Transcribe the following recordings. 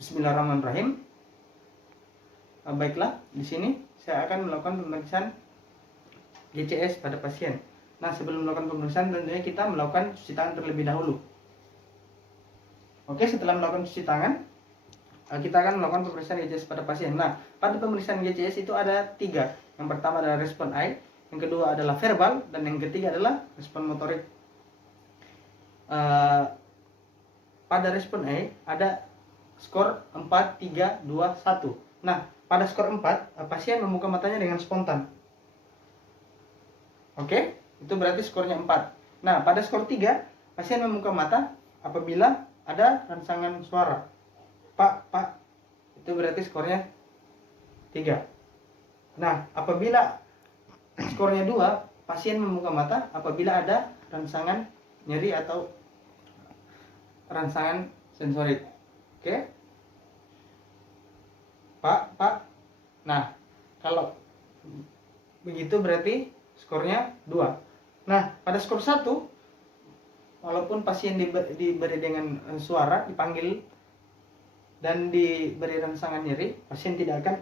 Bismillahirrahmanirrahim. Baiklah, di sini saya akan melakukan pemeriksaan GCS pada pasien. Nah, sebelum melakukan pemeriksaan tentunya kita melakukan cuci tangan terlebih dahulu. Oke, setelah melakukan cuci tangan, kita akan melakukan pemeriksaan GCS pada pasien. Nah, pada pemeriksaan GCS itu ada 3. Yang pertama adalah respon eye, yang kedua adalah verbal, dan yang ketiga adalah respon motorik. Pada respon eye ada skor 4, 3, 2, 1. Nah, pada skor 4, pasien membuka matanya dengan spontan. Oke, itu berarti skornya 4. Nah, pada skor 3, pasien membuka mata apabila ada rangsangan suara. Pak, itu berarti skornya 3. Nah, apabila skornya 2, pasien membuka mata apabila ada rangsangan nyeri atau rangsangan sensorik. Oke, Pak. Nah, kalau begitu berarti skornya 2. Nah, pada skor 1, walaupun pasien diberi dengan suara, dipanggil dan diberi rangsangan nyeri, pasien tidak akan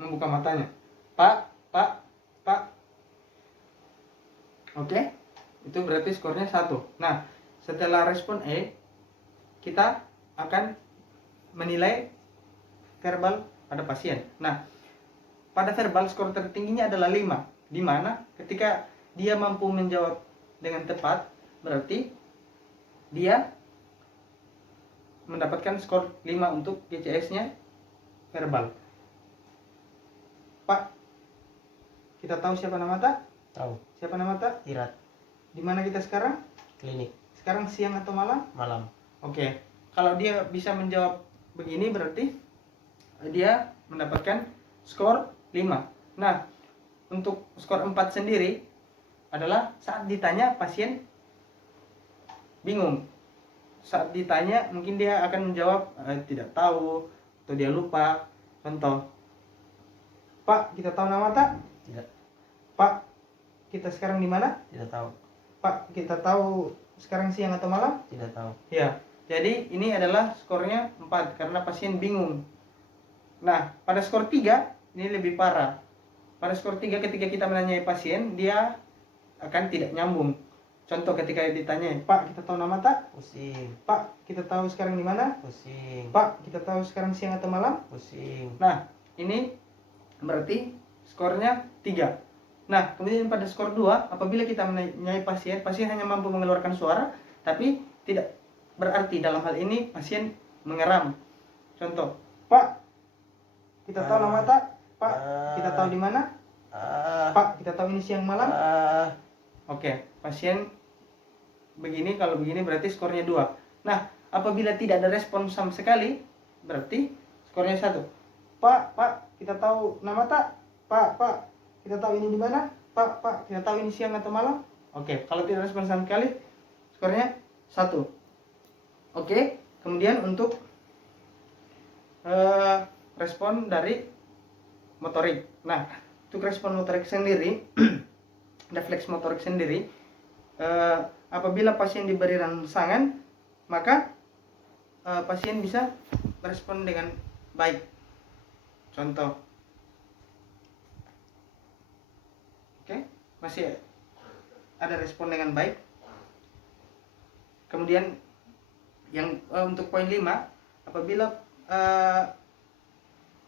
membuka matanya. Pak. Oke, itu berarti skornya 1. Nah, setelah respon E, kita akan menilai verbal pada pasien. Nah, pada verbal skor tertingginya adalah 5, di mana ketika dia mampu menjawab dengan tepat, berarti dia mendapatkan skor 5 untuk GCS-nya verbal. Pak, kita tahu siapa nama tak? Tahu. Siapa nama tak? Irat. Di mana kita sekarang? Klinik. Sekarang siang atau malam? Malam. Oke. Kalau dia bisa menjawab begini berarti dia mendapatkan skor 5. Nah, untuk skor 4 sendiri adalah saat ditanya pasien bingung. Saat ditanya mungkin dia akan menjawab tidak tahu atau dia lupa. Contoh, Pak, kita tahu nama tak? Tidak. Pak, kita sekarang di mana? Tidak tahu. Pak, kita tahu sekarang siang atau malam? Tidak tahu. Ya, jadi ini adalah skornya 4 karena pasien bingung. Nah, pada skor 3 ini lebih parah. Pada skor 3 ketika kita menanyai pasien, dia akan tidak nyambung. Contoh ketika ditanya, Pak, kita tahu nama tak? Pusing. Pak, kita tahu sekarang di mana? Pusing. Pak, kita tahu sekarang siang atau malam? Pusing. Nah, ini berarti skornya 3. Nah, kemudian pada skor 2, apabila kita menanyai pasien, pasien hanya mampu mengeluarkan suara, tapi tidak berarti dalam hal ini pasien mengeram. Contoh, Pak, kita tahu nama tak? Pak, kita tahu di mana? Pak, kita tahu ini siang malam? Oke, pasien begini, kalau begini berarti skornya 2. Nah, apabila tidak ada respon sama sekali, berarti skornya 1. Pak, kita tahu nama tak? Pak, kita tahu ini di mana? Pak, kita tahu ini siang atau malam? Oke, kalau tidak respon sama sekali, skornya 1. Oke, kemudian untuk respon dari motorik. Nah, untuk respon motorik sendiri, refleks motorik sendiri, apabila pasien diberi rangsangan, maka pasien bisa merespon dengan baik. Contoh, oke, masih ada respon dengan baik. Kemudian yang untuk poin 5, apabila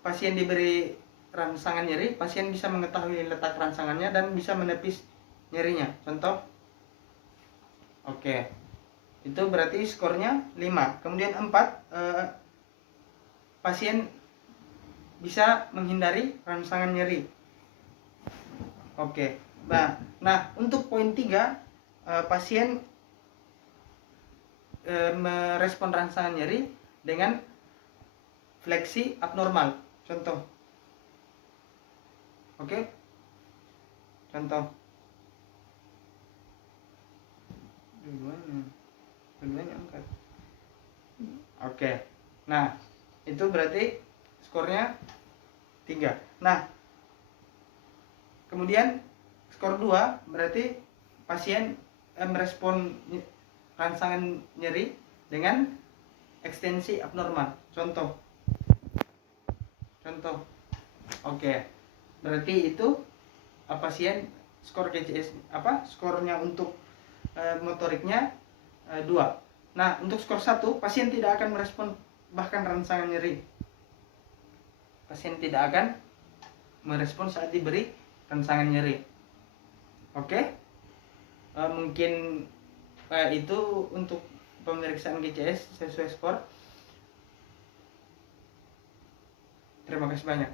pasien diberi rangsangan nyeri, pasien bisa mengetahui letak rangsangannya dan bisa menepis nyerinya. Contoh, oke, itu berarti skornya 5. Kemudian 4, pasien bisa menghindari rangsangan nyeri. Oke. Nah, untuk poin 3, pasien merespon rangsangan nyeri dengan fleksi abnormal. Contoh. Oke. Contoh. Dua-duanya angkat. Oke. Nah, itu berarti skornya 3. Nah, kemudian skor 2 berarti pasien merespon rangsangan nyeri dengan ekstensi abnormal. Contoh. Oke. Berarti itu pasien skor GCS skornya untuk motoriknya 2. Nah, untuk skor 1 pasien tidak akan merespon bahkan rangsangan nyeri. Pasien tidak akan merespon saat diberi rangsangan nyeri. Oke. Mungkin itu untuk pemeriksaan GCS sesuai skor. Terima kasih banyak.